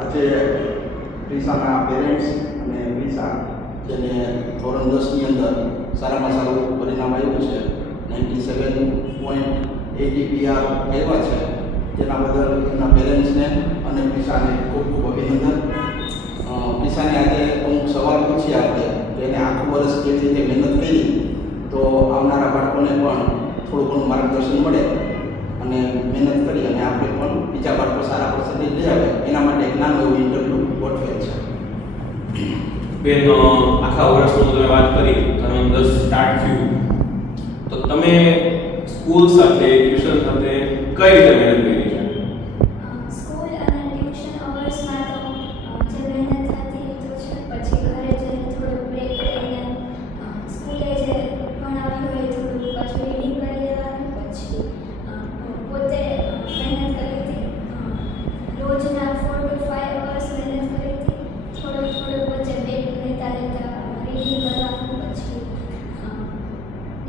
આજે પ્રિસાના પેરેન્ટ્સ અને પ્રિસા જેને ધોરણ 10ની અંદર સારામાં સારું પરિણામ આવ્યું છે 97.80 PR આવ્યા છે તેના બદલ એના પેરેન્ટ્સને અને પ્રિસાને ખૂબ ખૂબ અભિનંદન. પ્રિસાને આજે અમુક સવાલ પૂછીએ આપણે તો એને આખું વર્ષ કેવી રીતે મહેનત કરી તો આવનારા બાળકોને પણ થોડું ઘણું માર્ગદર્શન મળે અને મહેનત કરી અને આપણે પણ બીજા બાળકો સારા પર્સન્ટેજ લઈ આવે એના માટે એક નાનું એવું ઇન્ટરવ્યૂ ગોઠવેલ છે. બેન, આખા વર્ષનું તમે વાત કરી, ધોરણ 10 સ્ટાર્ટ થયું તો તમે સ્કૂલ સાથે ટ્યુશન સાથે કઈ રીતે મહેનત કરી છે? સ્કૂલ અને ટ્યુશન અવર્સમાં તો જે મહેનત થતી તો છે, પછી ઘરે જઈને થોડું બ્રેક લઈને સ્કૂલે જે ભણાવ્યું હોય થોડું પાછું રીડિંગ કરી લેવાનું, પછી પોતે મહેનત કરી હતી. રોજના 4 to 5 અવર્સ મહેનત કરી હતી. થોડું વચ્ચે બ્રેક લેતા રીડિંગ કરવાનું, પછી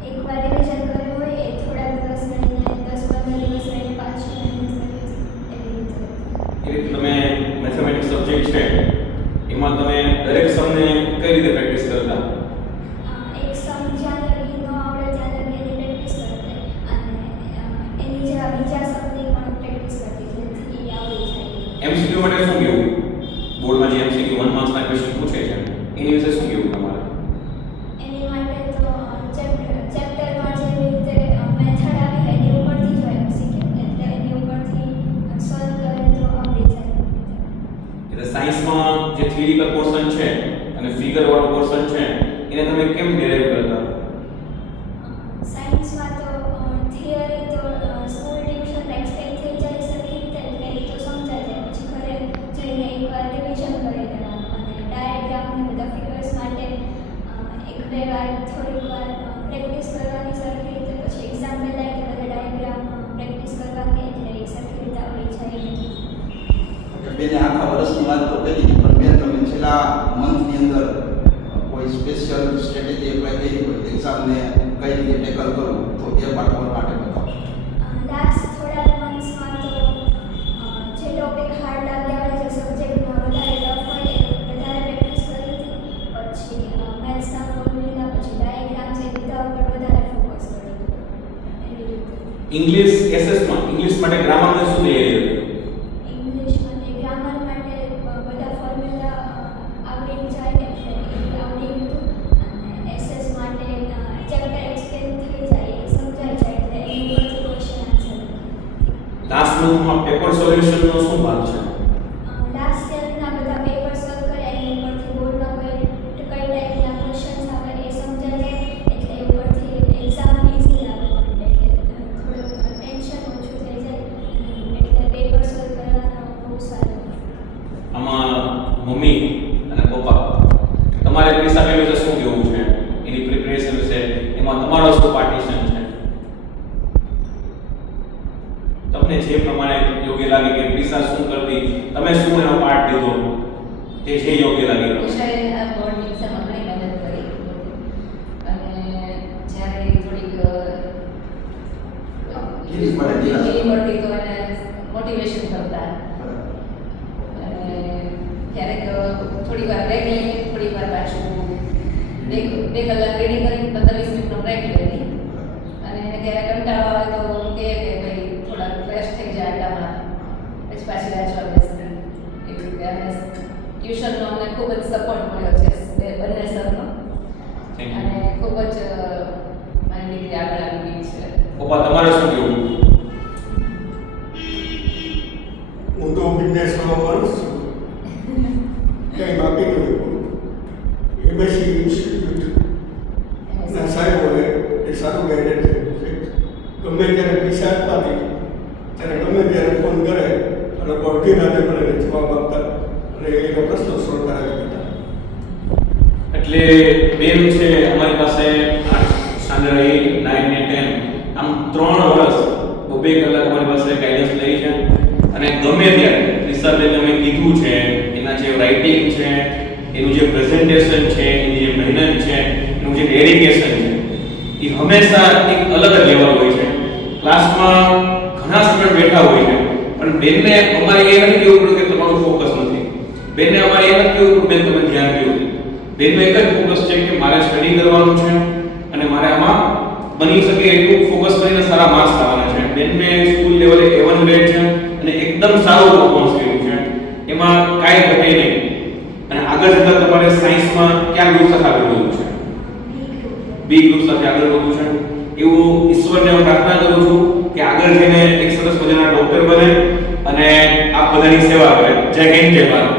એકવાર રિવિઝન કર્યું હોય એ થોડા દિવસ રહીને 10-15 દિવસ રહીને પાછું મહેનત કરી હતી. એવી રીતે તમે મેથેમેટિક્સ સબ્જેક્ટ છે એમાં તમે દરેક સમને કઈ રીતે પ્રેક્ટિસ કરતા? એક સમ જ્યાં લગી ન આવડે ત્યાં લગી એની પ્રેક્ટિસ કરતે અને એની જેવા બીજા સમની પણ પ્રેક્ટિસ કરતી જેથી આવડી જાય. MCQ માટે શું કહેવું? બોર્ડમાં જે MCQ 1 માર્ક્સના ક્વેશ્ચન પૂછે છે એની વિશે શું કહેવું તમારે? એની માટે તો ચેપ્ટરમાં જેવી રીતે મેથડ આવી હોય એની ઉપરથી જ હોય MCQ, એટલે એની ઉપરથી સોલ્વ કરે તો આવડી જાય. એટલે સાયન્સમાં જે થિયરિકલ પોર્શન છે અને ફિગર વાળો પોર્શન છે એને તમે કેમ ડિરાઈવ કરતા? સાયન્સમાં તો થિયરી તો સ્કૂલ ટ્યુશન એક્સપ્લેન થઈ જાય સરખી રીતે એટલે એ તો સમજાય જાય, પછી ઘરે જઈને એકવાર રિવિઝન કરી લેવાનું અને ડાયાગ્રામ ને બધા ફિગર્સ માટે 1-2 વાર થોડીક વાર પ્રેક્ટિસ કરવાની સરખી રીતે, પછી એક્ઝામ પહેલાં એટલે બધા ડાયાગ્રામ પ્રેક્ટિસ કરવાની એટલે એ સરખી રીતે આવડી જાય. બેને આખા વર્ષની વાત તો કરી પણ બેન તમે છેલ્લા મંથની અંદર કોઈ સ્પેશિયલ સ્ટ્રેટેજી એપ્લાય કરી હોય એક્ઝામને કઈ રીતે ટેકલ કરવું તો એ બાળકો માટે બતાવશો. લાસ્ટ થોડા મંથ્સમાં તો જે ટોપિક હાર્ડ લાગ્યા હોય, જે સબ્જેક્ટમાં વધારે ટફ હોય એ વધારે પ્રેક્ટિસ કરી હતી, પછી મેથ્સના ફોર્મ્યુલા, પછી ડાયાગ્રામ છે બધા ઉપર વધારે ફોકસ કર્યું એવી રીતે. ઇંગ્લિશ એસએસમાં ઇંગ્લિશ માટે ગ્રામરની શું તૈયારી હતી? ઇંગ્લિશ માટે ગ્રામર માટે બધા ફોર્મ્યુલા આવડી જાય એટલે એ આવડી ગયું, અને એસએસ માટે ચેપ્ટર એક્સપ્લેન થઈ જાય એ સમજાઈ જાય એટલે એની ઉપરથી ક્વેશ્ચન આન્સર. લાસ્ટ મંથમાં પેપર સોલ્યુશનનો શું ભાગ છે? લાસ્ટ યરના બધા પેપર સોલ્વ કર્યા એની ઉપરથી બોર્ડમાં કઈ ટાઈપના ક્વેશ્ચન્સ આવે એ સમજાય જાય એટલે એ ઉપરથી એક્ઝામ ઇઝી લાગે એટલે થોડુંક ટેન્શન ઓછું થઈ જાય એટલે પેપર સોલ્વ કરવાનો બહુ સારું. આમાં મમ્મી અને પપ્પા તમારે પ્રિસા બેન વિશે શું કહેવું છે? એની પ્રિપેરેશન વિશે એમાં તમારો શું પાર્ટિશન છે? તમને જે પ્રમાણે યોગ્ય લાગે કે પ્રિસા શું કરતી, તમે શું એનો પાર્ટ લીધો તે જે યોગ્ય લાગે. વિષય આ બોર્ડની એક્ઝામમાં ઘણી મહેનત કરી અને જ્યારે થોડીક મળતી તો એને મોટિવેશન કરતા અને ક્યારેક થોડીક વાર બ્રેક લઈને થોડીક વાર પાછું 2 કલાક રીડિંગ કરીને 15-20 મિનિટનો બ્રેક લેતી અને એને ક્યારેક કંટાળો આવે તો કહે કે ભાઈ થોડાક ફ્રેશ થઈ જાય આટલામાં પછી પાછી વાંચવા બેસતી. એવી રીતે અને ટ્યુશનનો અમને ખૂબ જ સપોર્ટ મળ્યો છે બંને સરનો અને ખૂબ જ મારી ડિગ્રી આગળ આવી ગઈ છે. પપ્પા તમારે શું કહેવું? હું તો બિઝનેસમાં માણસ છું, કંઈ બાકી નથી. એમએસસી ઇન્સ્ટિટ્યૂટના સાહેબોએ એ સારું ગાઈડન્સ આપ્યું છે. ગમે ત્યારે પૈસા આપવાથી ત્યારે ગમે ત્યારે ફોન કરે અને અડધી રાતે પણ એને જવાબ આપતા અને એનો પ્રશ્ન સોલ્વ કરાવી દીધા. એટલે બેન છે અમારી પાસે સ્ટાન્ડર્ડ 8, 9 ને 10 આમ 3 વર્ષ 2 કલાક અમારી પાસે ગાઈડન્સ લઈ છે અને ગમે ત્યારે રિસર્ચ અમે કીધું છે એના જે રાઇટિંગ છે, એનું જે પ્રેઝન્ટેશન છે, એની જે મહેનત છે, એનું જે ડેડિકેશન છે એ હંમેશા એક અલગ જ લેવલ હોય છે. ક્લાસમાં ઘણા સ્ટુડન્ટ બેઠા હોય છે પણ બેનને અમારે એ નથી કેવું પડ્યું કે તમારું ફોકસ નથી. બેનને અમારે એમ જ કહ્યું બેન તમે ધ્યાન દો. બેનનો એક જ ફોકસ છે કે મારે સ્ટડી કરવાનું છે અને મારે આમાં બની શકે એટલું ફોકસ કરીને સારા માર્ક્સ લાવવાના છે. બેનને સ્કૂલ લેવલે A1 ગ્રેડ છે અને એકદમ સારું પરફોર્મન્સ કર્યું છે, એમાં કાંઈ ઘટે નહીં. અને આગળ જતા તમારે સાયન્સમાં ક્યાં ગ્રુપ સાથે આગળ વધવું છે? બી ગ્રુપ સાથે આગળ વધવું છે. એવું ઈશ્વરને હું પ્રાર્થના કરું છું કે આગળ જઈને એક સરસ મજાના ડોક્ટર બને અને આપ બધાની સેવા કરે. જય હિન્દ, જય ભારત.